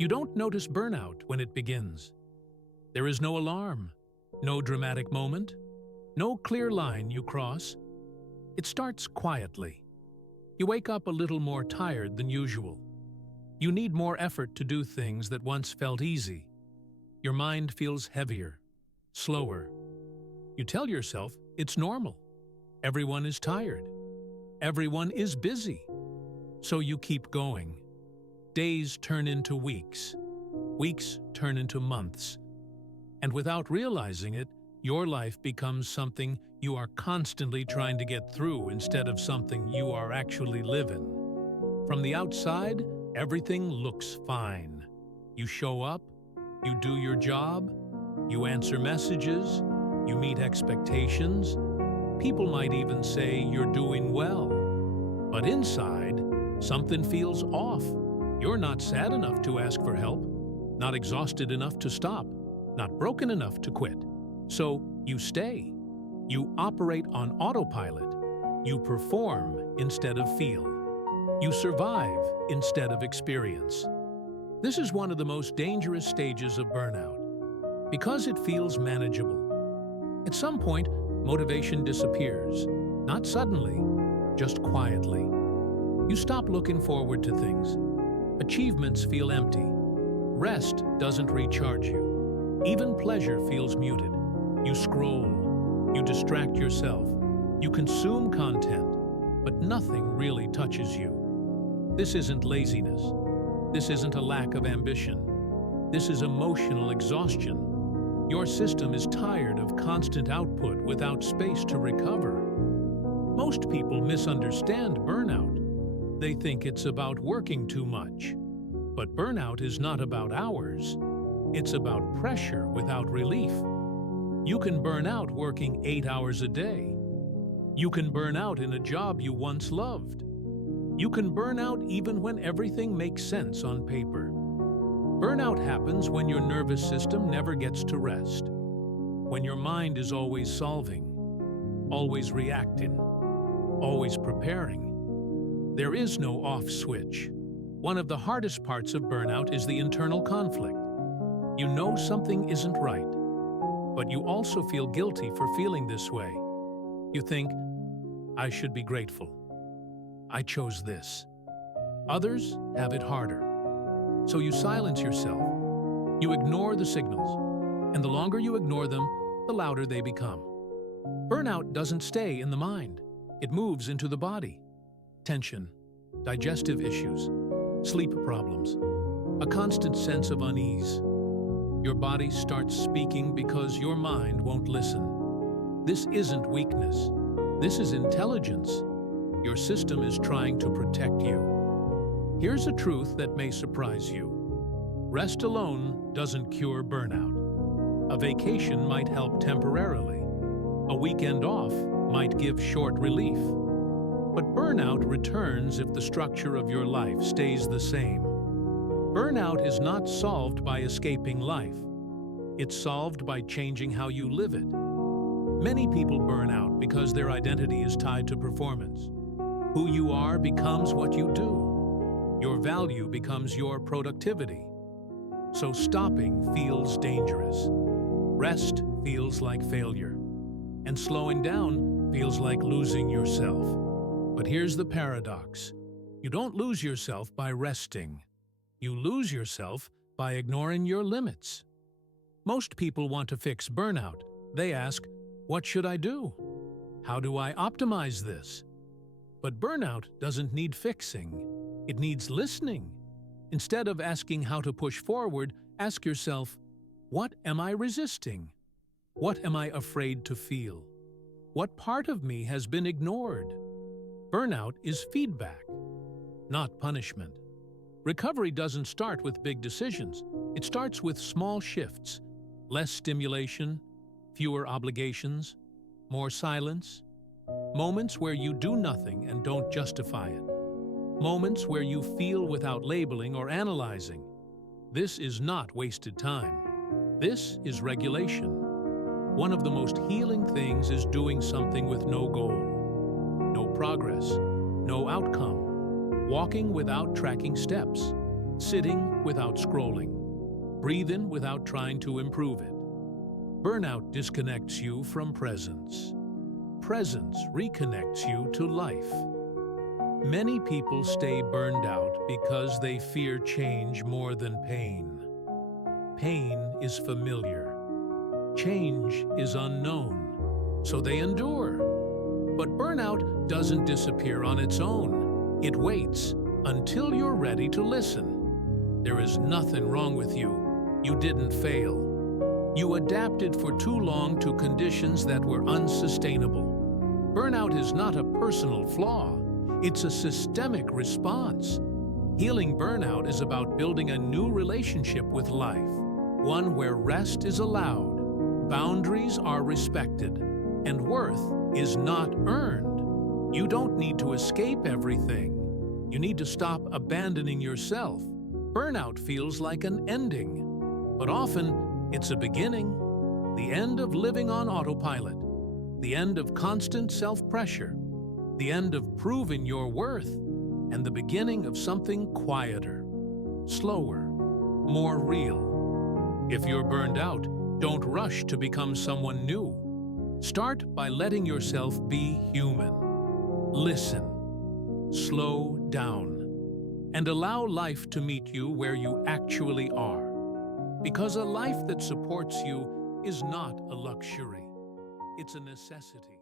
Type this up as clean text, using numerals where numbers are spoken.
You don't notice burnout when it begins. There is no alarm, no dramatic moment, no clear line you cross. It starts quietly. You wake up a little more tired than usual. You need more effort to do things that once felt easy. Your mind feels heavier, slower. You tell yourself it's normal. Everyone is tired. Everyone is busy. So you keep going. Days turn into weeks. Weeks turn into months. And without realizing it, your life becomes something you are constantly trying to get through instead of something you are actually living. From the outside, everything looks fine. You show up, you do your job, you answer messages, you meet expectations. People might even say you're doing well. But inside, something feels off. You're not sad enough to ask for help, not exhausted enough to stop, not broken enough to quit. So you stay. You operate on autopilot. You perform instead of feel. You survive instead of experience. This is one of the most dangerous stages of burnout because it feels manageable. At some point, motivation disappears, not suddenly, just quietly. You stop looking forward to things. Achievements feel empty. Rest doesn't recharge you. Even pleasure feels muted. You scroll. You distract yourself. You consume content, but nothing really touches you. This isn't laziness. This isn't a lack of ambition. This is emotional exhaustion. Your system is tired of constant output without space to recover. Most people misunderstand burnout. They think it's about working too much. But burnout is not about hours. It's about pressure without relief. You can burn out working 8 hours a day. You can burn out in a job you once loved. You can burn out even when everything makes sense on paper. Burnout happens when your nervous system never gets to rest. When your mind is always solving, always reacting, always preparing. There is no off switch. One of the hardest parts of burnout is the internal conflict. You know something isn't right, but you also feel guilty for feeling this way. You think, I should be grateful. I chose this. Others have it harder. So you silence yourself. You ignore the signals. And the longer you ignore them, the louder they become. Burnout doesn't stay in the mind. It moves into the body. Tension, digestive issues, sleep problems, a constant sense of unease. Your body starts speaking because your mind won't listen. This isn't weakness. This is intelligence. Your system is trying to protect you. Here's a truth that may surprise you. Rest alone doesn't cure burnout. A vacation might help temporarily. A weekend off might give short relief. But burnout returns if the structure of your life stays the same. Burnout is not solved by escaping life. It's solved by changing how you live it. Many people burn out because their identity is tied to performance. Who you are becomes what you do. Your value becomes your productivity. So stopping feels dangerous. Rest feels like failure. And slowing down feels like losing yourself. But here's the paradox. You don't lose yourself by resting. You lose yourself by ignoring your limits. Most people want to fix burnout. They ask, what should I do? How do I optimize this? But burnout doesn't need fixing. It needs listening. Instead of asking how to push forward, ask yourself, what am I resisting? What am I afraid to feel? What part of me has been ignored? Burnout is feedback, not punishment. Recovery doesn't start with big decisions. It starts with small shifts, less stimulation, fewer obligations, more silence, moments where you do nothing and don't justify it, moments where you feel without labeling or analyzing. This is not wasted time. This is regulation. One of the most healing things is doing something with no goal, no progress, no outcome, walking without tracking steps, sitting without scrolling, breathe in without trying to improve it. Burnout disconnects you from presence. Presence reconnects you to life. Many people stay burned out because they fear change more than pain. Pain is familiar. Change is unknown, so they endure. But burnout doesn't disappear on its own. It waits until you're ready to listen. There is nothing wrong with you. You didn't fail. You adapted for too long to conditions that were unsustainable. Burnout is not a personal flaw. It's a systemic response. Healing burnout is about building a new relationship with life, one where rest is allowed, boundaries are respected, and worth is not earned. You don't need to escape everything. You need to stop abandoning yourself. Burnout feels like an ending, but often it's a beginning, the end of living on autopilot, the end of constant self-pressure, the end of proving your worth, and the beginning of something quieter, slower, more real. If you're burned out, don't rush to become someone new. Start by letting yourself be human. Listen, slow down, and allow life to meet you where you actually are. Because a life that supports you is not a luxury, it's a necessity.